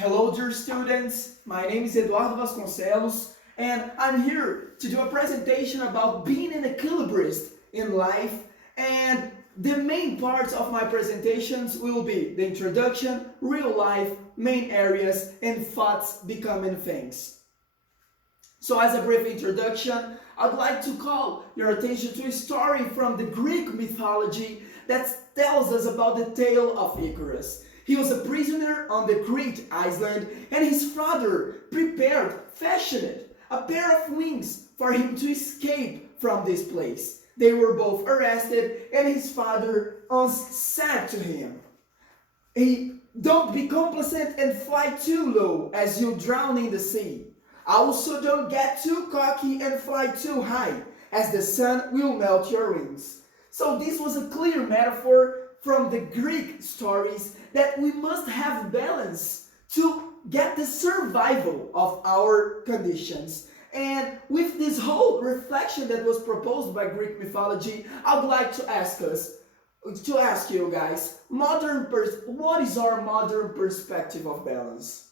Hello dear students, my name is Eduardo Vasconcelos and I'm here to do a presentation about being an equilibrist in life, and the main parts of my presentations will be the introduction, real life, main areas, and thoughts becoming things. So as a brief introduction, I'd like to call your attention to a story from the Greek mythology that tells us about the tale of Icarus. He was a prisoner on the Crete island, and his father fashioned a pair of wings for him to escape from this place. They were both arrested, and his father once said to him, "Don't be complacent and fly too low as you drown in the sea. Also don't get too cocky and fly too high, as the sun will melt your wings." So this was a clear metaphor from the Greek stories that we must have balance to get the survival of our conditions. And with this whole reflection that was proposed by Greek mythology, I would like to ask you guys, what is our modern perspective of balance?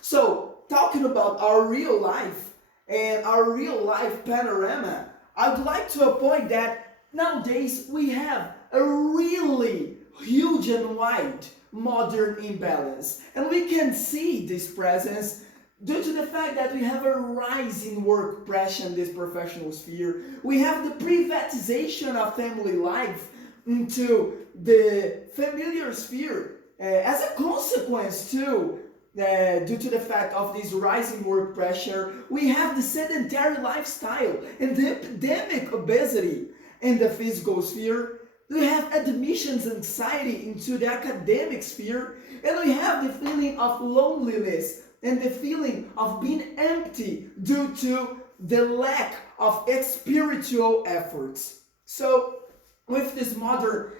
So, talking about our real life and our real life panorama, I would like to point that nowadays we have a really huge and wide modern imbalance. And we can see this presence due to the fact that we have a rise in work pressure in this professional sphere. We have the privatization of family life into the familiar sphere as a consequence too. Due to the fact of this rising work pressure, we have the sedentary lifestyle and the epidemic obesity in the physical sphere. We have admissions anxiety into the academic sphere, and we have the feeling of loneliness and the feeling of being empty due to the lack of spiritual efforts. So, with this modern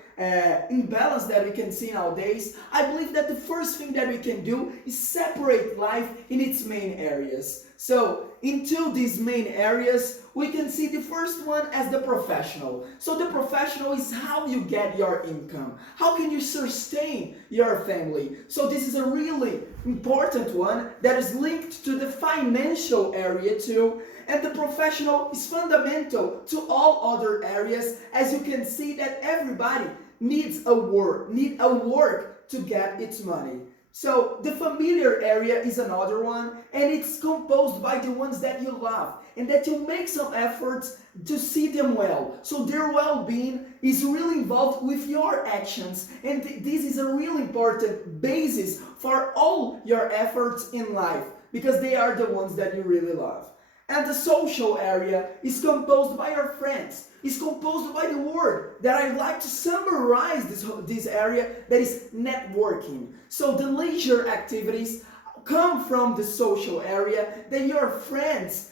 imbalance that we can see nowadays, I believe that the first thing that we can do is separate life in its main areas. So, into these main areas, we can see the first one as the professional. So the professional is how you get your income. How can you sustain your family? So this is a really important one that is linked to the financial area too. And the professional is fundamental to all other areas, as you can see that everybody needs a work to get its money. So the familiar area is another one, and it's composed by the ones that you love and that you make some efforts to see them well. So their well-being is really involved with your actions, and this is a really important basis for all your efforts in life because they are the ones that you really love. And the social area is composed by your friends. It's composed by the word that I'd like to summarize this area, that is networking. So the leisure activities come from the social area, then your friends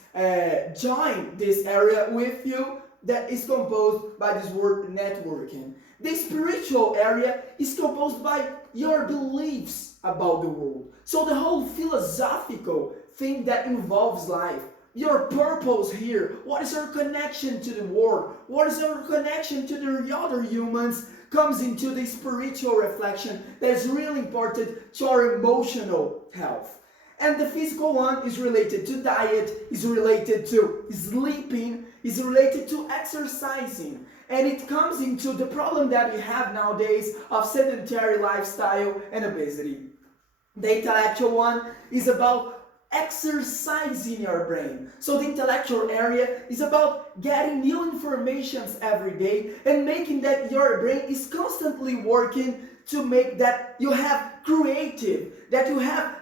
join this area with you, that is composed by this word networking. The spiritual area is composed by your beliefs about the world. So the whole philosophical thing that involves life. Your purpose here, what is your connection to the world, what is your connection to the other humans, comes into the spiritual reflection that is really important to our emotional health. And the physical one is related to diet, is related to sleeping, is related to exercising. And it comes into the problem that we have nowadays of sedentary lifestyle and obesity. The intellectual one is about exercising your brain. So the intellectual area is about getting new informations every day and making that your brain is constantly working to make that you have creative, that you have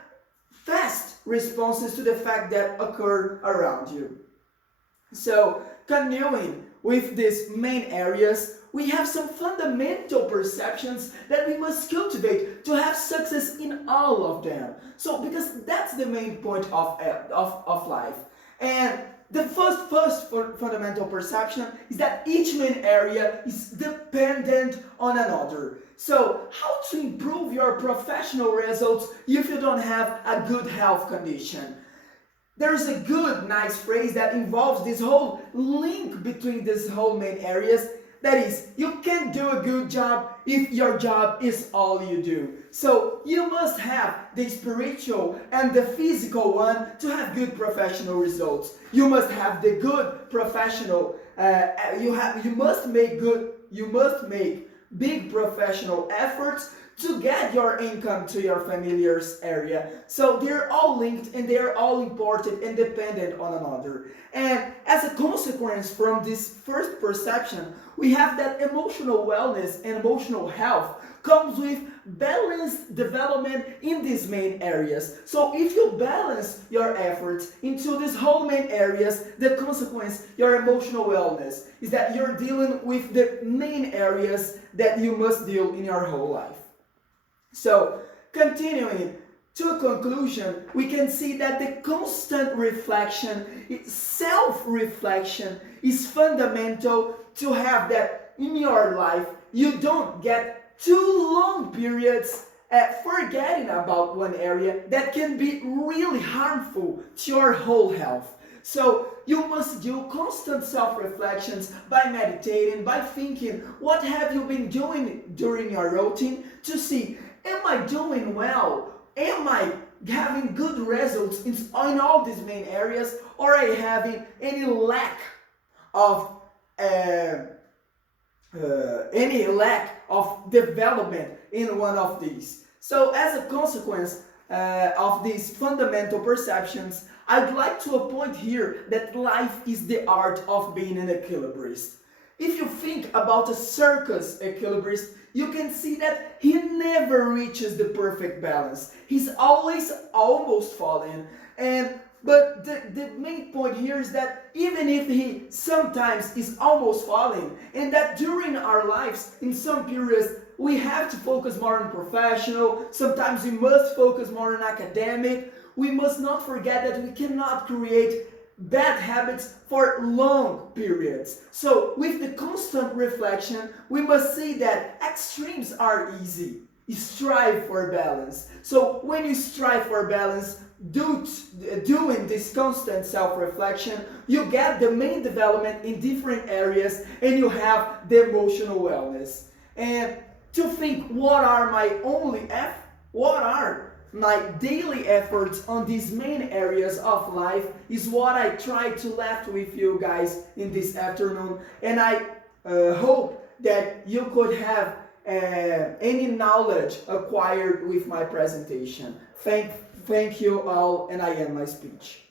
fast responses to the fact that occur around you. So continuing with these main areas, we have some fundamental perceptions that we must cultivate to have success in all of them. So, because that's the main point of life. And the first fundamental perception is that each main area is dependent on another. So, how to improve your professional results if you don't have a good health condition? There's a good, nice phrase that involves this whole link between these whole main areas. That is, you can do a good job if your job is all you do. So you must have the spiritual and the physical one to have good professional results. You must have the good professional. You must make big professional efforts to get your income to your familiar's area. So they're all linked and they're all important and dependent on another. And as a consequence from this first perception, we have that emotional wellness and emotional health comes with balanced development in these main areas. So if you balance your efforts into these whole main areas, the consequence, your emotional wellness, is that you're dealing with the main areas that you must deal in your whole life. So, continuing to a conclusion, we can see that the constant reflection, self-reflection, is fundamental to have that in your life. You don't get too long periods forgetting about one area that can be really harmful to your whole health. So you must do constant self-reflections by meditating, by thinking, what have you been doing during your routine to see, am I doing well? Am I having good results in all these main areas? Or are I having any lack of development in one of these? So as a consequence of these fundamental perceptions, I'd like to point here that life is the art of being an equilibrist. If you think about a circus equilibrist, you can see that he never reaches the perfect balance. He's always almost falling. But the main point here is that even if he sometimes is almost falling, and that during our lives, in some periods, we have to focus more on professional, sometimes we must focus more on academic, we must not forget that we cannot create bad habits for long periods. So with the constant reflection, we must see that extremes are easy. You strive for balance. So when you strive for balance, doing this constant self-reflection, you get the main development in different areas and you have the emotional wellness. And to think, what are my daily efforts on these main areas of life is what I try to left with you guys in this afternoon. And I hope that you could have any knowledge acquired with my presentation. Thank you all, and I end my speech.